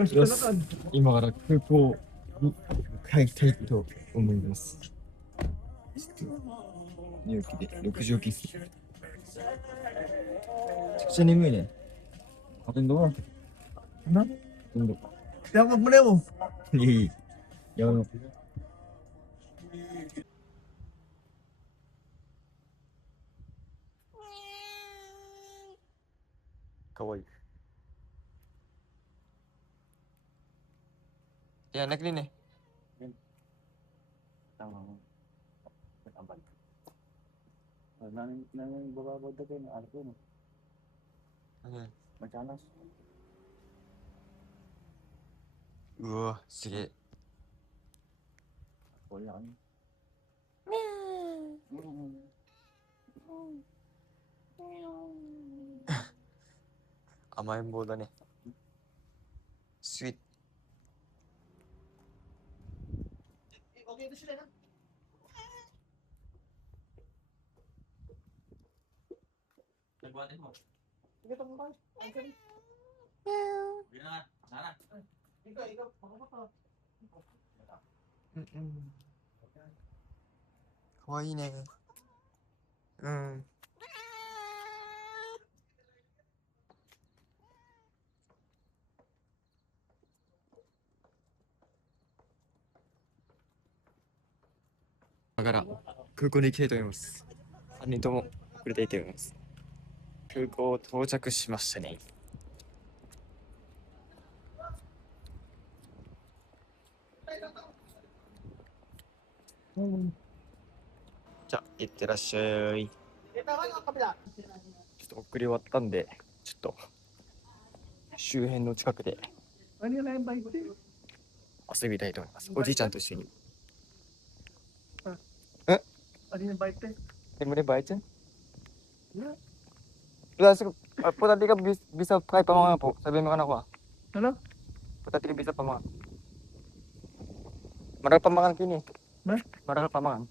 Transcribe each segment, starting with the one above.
よし、今から空港に帰りたいと思います。ちょっと寝起きで6時起きっす。めちゃくちゃ眠いね。Kapatid mo. Ano? Tundo. Kaya mo muna mo. Hindi. Yaw. かわいい。いや、nak din eh.うわ、すげえ。甘えん坊だね。スイート。うんうん。かわいいね。うん。だから空港に行きたいと思います。3人とも来れたいと思います。空港到着しましたね。じゃあ、行ってらっしゃい。ちょっと送り終わったんで、ちょっと周辺の近くで遊びたいと思います。おじいちゃんと一緒に。Eh? Hindi mo na bayad yan? Wala, po tadi ka bisa kahit pa mga po. Sabi mo ka na ko ah. Ano? Po tadi ka bisa pa mga. Maral pa mga kini. Maral pa mga.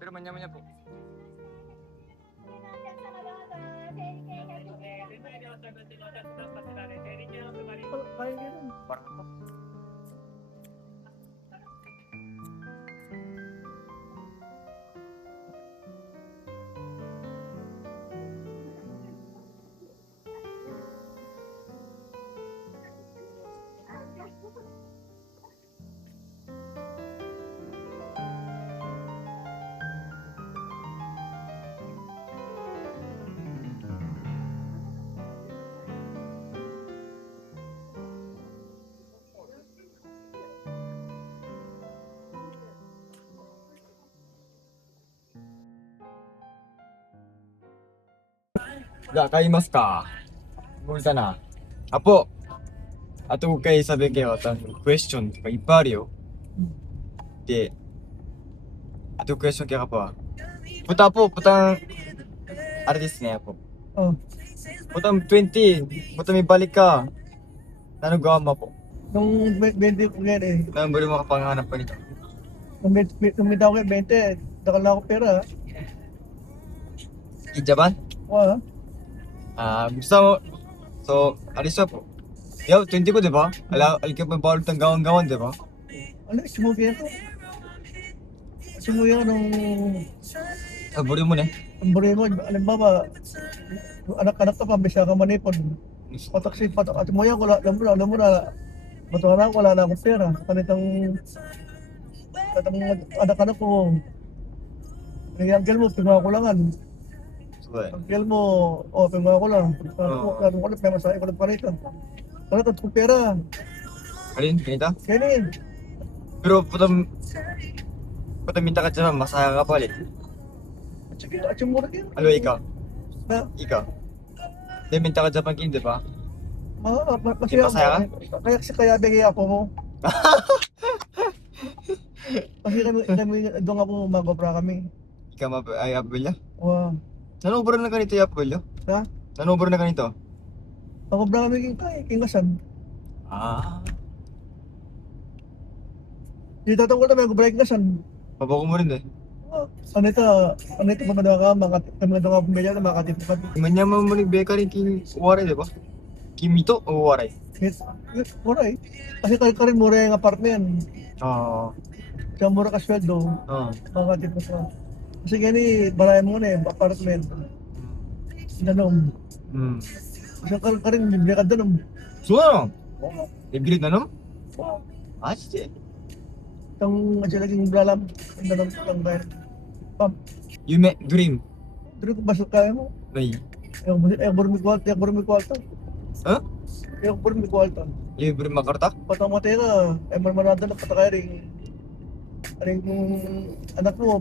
Pero manya-manya po. Parang ako. Gakaimasu ka? Multa na. Apo! Ato kayo sabi kayo, question とかいっぱいあるよ。で、ato question kaya ka pa. Puta po, putang... Anoですね, apo. Oh, Putang 20, putang may balik ka. Nanugama po. nung 20 ko yan eh. Nang bali mo kapanganap pa nito. Nung bitaw ko yung 20, nakala ko pera. In Japan? Wah, Gusto mo, so, alis na po. Yo, 20 ko, di ba? Alikap may balot ng gawang-gawan, di ba? ano, sumugi ako. Sumugi ako nung Saburi mo na eh. ang buri mo, alimbawa, anak-anak ka pa, bisa ka manipon. Patak at mo yan, alam mo na, matuwa na ako, wala na akong pera. Kanitang anak-anak ko, yung uncle mo, pinakakulangan. So, Uncle mo, pinakakulang. Kaya ko lang, may masahe ko lang pa rito. Ano ito, kung pera, alin, ganito? kaya eh. Pero putang minta ka dyan, masaya ka pa ulit. Sige, at yung mura yun. Ano, ikaw? Na, Ikaw? Di, minta ka dyan pang di ba? Masaya Masaya ka? kaya bigay ako mo. Kasi kami doon ako magobra kami. Ikaw ay Apple Wow. Nanubro na ganito yung Apple Ha? Nanubro na ganito? Magobra kami kingasan. Ah. Dito tatong ko na magobra kingasan. Pabako mo rin eh. Ano ito maganda ka, maganda ka pumilya na makatipad. Manyaman mo rin beka rin king uwaray, di ba? Kimi to o uwaray? Mura eh. Kasi ka rin mura yung apartment. Oo. Kaya mura ka sweldo, Oo. makatipad ka. Kasi gani, barayan mo na eh, apartment. Danom. Kasi ka rin, bibili ka danom. So ano? Ibigit na no? Ah, sige. Itong kasi naging blalam, ang danom itong kaya. Yume, dream. Pero kung basok kaya mo, Ay. yung burmi kwalta. Ha? Yung burmi kwalta. Libre makarta? Patang matay ka, ay marmanada na patakay rin kung anak mo,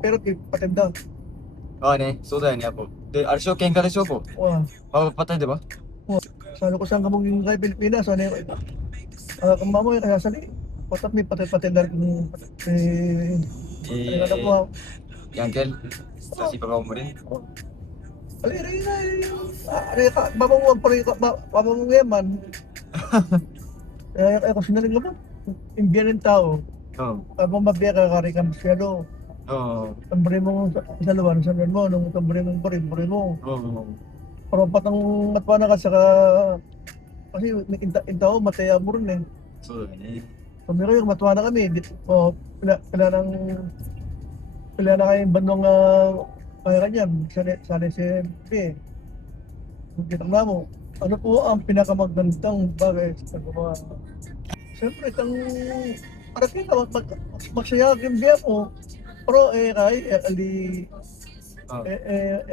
pero patinda. Ah, ne. So da yo ne, Apo. De, arsyo, kenka deしょ, po. Wah, Mapapatay, di ba? sana ko saan ka mong yung kay Pilipinas, ano yung kung mamo yung kaya sali, patap ni patinda rin anak mo. Yankel. Sa si papa mo rin. Rin ka, baba mo yaman. Kaya ko sinaling mo, imbiyan ng tao. Oo. Kung mabiya ka kari ka masyado, Oo. tambari mo sa luwan mo, nung tambari mo bari mo. Oo. Pero patang matwa na ka saka, kasi intao mataya mo rin eh. So da ne. So meron yung matwa na kami, pila na kayong bandong kaya kanyan, sa NSMP. Kitang na mo, ano po ang pinakamagandang bagay sa mga... Siyempre, para kita magsaya yung biya mo, pero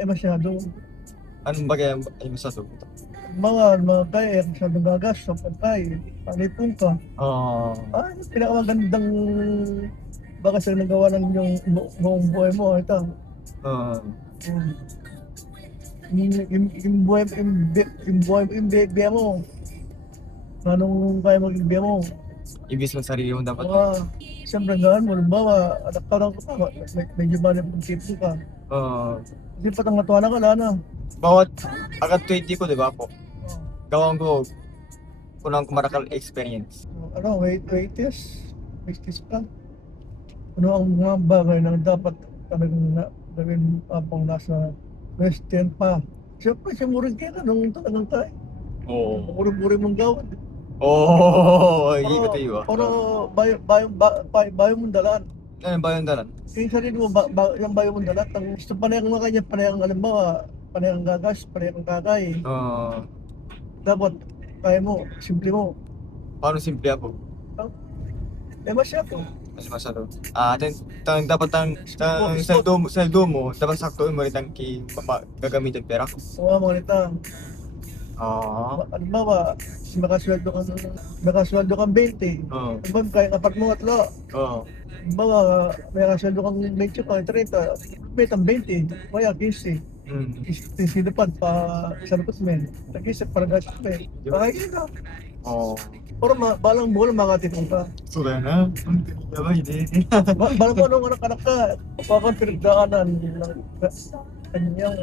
masyado. Anong bagay ay masasagot? Mga kaya masyadong gagas sa pantay, panipong ka. Oo. Yung pinakamagandang bagay sa nagawa ng yung buong buhay mo, ito. Oo. Yung buhay biya mo, anong kaya maging biya mo? Ibis mo sarili mo dapat. Siyempre gaan mo, halimbawa, anak ka lang ka, medyo malip ng tipo ka. Oo. Kasi patang matuwa na ka, lana. Bawat agad 20 ko, di ba po? Gawang ko kunang kumarakal experience. Ano, wait is, Estes ka. Ano ang mga bagay na dapat talagang gawin habang nasa Western pa? Siyempre, siya mo rin kaya nung talagang tayo. Oo. Murong-murong mong gawin. Oo, hindi ko tayo Para bayo mong dalaan. Ano ba yung dalan? Yung sarili mo, yung bayo mong dalaan. Ang gusto panayang mga kanya, panayang alimbawa, panayang gagas, panayang kakay. Dapat, kaya mo, simple mo. Paano simple ako? Eh, masyado. Mas masyado. Dapat saldo mo, dapat saktuin mo rin ang gagamitin pera. Oo, mga nita. Halimbawa, makasweldo kang 20. Oo. Halimbawa, kaya kapat mo at lo. Oo. Halimbawa, may kasweldo kang 20 pa, 30. May tang 20, kaya 15. Sinipad pa sa lupot men. Nag-isip para gastos men. Pakaya ka. Pero balang buwan makatipon ka. そうだよな。やばいね。 Balang mo anong anak ka. Baka pinagdaanan ng kanyang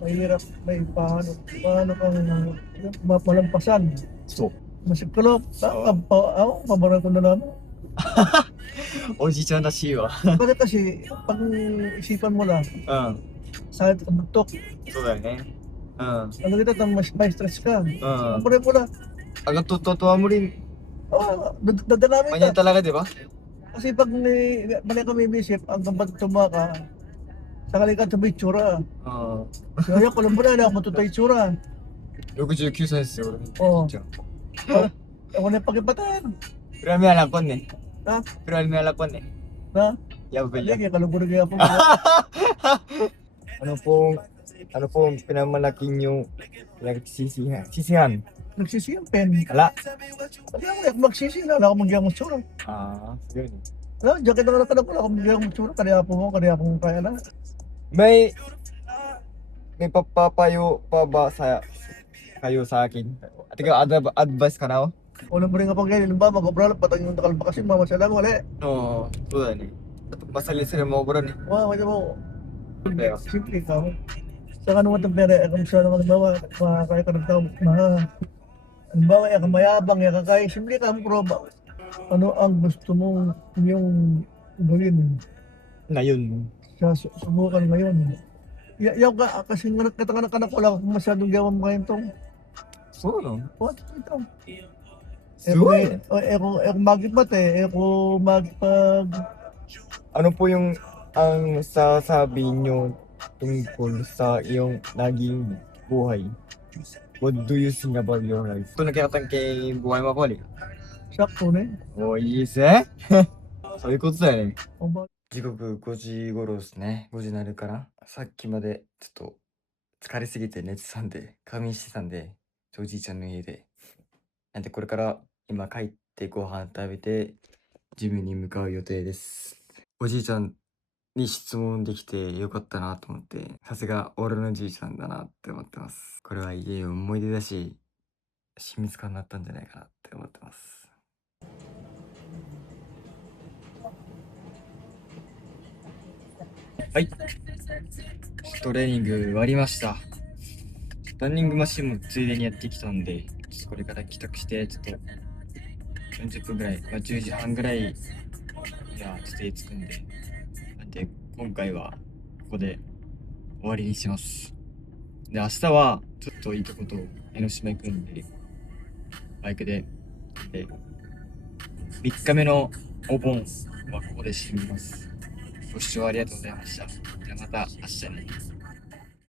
mahirap, may paano kang mapalampasan. そう。 Masigkalop, pabaran ko na naman. おじいちゃんらしいわ。 Bakit kasi, pag isipan mo lang, うん。 sakit ka bugtok. そうだよね。うん。 Ano kita, may stress ka. うん。 Pare mo na, Agad tutuwa mo rin. dadalamin Ganyan ka. talaga, di ba? Kasi pag mali ka may isip, ang gambag tumaka, sakali ka tumay tsura. うん。 Kaya ko lang mo na, ako matutay tsura. 69歳ですよ、俺。 Oo. じゃあ Ako na yung pagkipatan. Pero may alam ko ne. Ha? Pero may alam ko ne. Na? Yabay Hindi, kaya kalungkot na kaya po. Ano pong pinamalaking yung sisihan? Nagsisiyang pen. Wala. Wala ako magsisi na, wala ako magyang tsura. Yun. Wala, jacket na wala ako magyang tsura. Kaya po mo, kaya po kaya na. May papapayo pa ba kayo sa akin? At ikaw, advice ka na ako? Wala mo rin kapag ganyan, ba, mag-obra, patang yung nakalbakasin, mamasalam, wala. Oo, tuwa ni. Masali-sali mo ko rin eh. Wow, wala mo. Pero, Simple ka mo. Saka naman itong pera, kung siya naman bawa, kaya ka nagtawag, halimbawa, ka mayabang, ka kaya, simple ka mo, proba. Ano ang gusto mong yung gawin ngayon. sa subukan ngayon? Yaw ka, kasi nagkatanga-anak wala akong masyadong gawa mo ngayon tong. So, no? What ito? Suway! Kung magipat kung magpag... Ano po yung ang sasabi nyo tungkol sa iyong naging buhay? What do you think about your life? Ito nakikatang kay buhay mo, Poli. Sakto na eh. おいいぜそういうことだよね。 O ba- 時刻5時頃ですね。5時になるかな。さっきまでちょっと疲れすぎて寝てたんで、仮眠してたんで、おじいちゃんの家で。なんでこれから今帰ってご飯食べて、ジムに向かう予定です。おじいちゃんに質問できてよかったなと思って、さすが俺のじいちゃんだなって思ってます。これはいい思い出だし、親密感になったんじゃないかなって思ってます。はい。トレーニング終わりました。ランニングマシンもついでにやってきたんで、ちょっとこれから帰宅して、ちょっと40分ぐらい、10時半ぐらいにはちょっと家着くんで、なんで今回はここで終わりにします。で、明日はちょっといいとこと江ノ島行くんで、バイクで、3日目のお盆はここで締めます。ご視聴ありがとうございました。じゃあまた明日ね。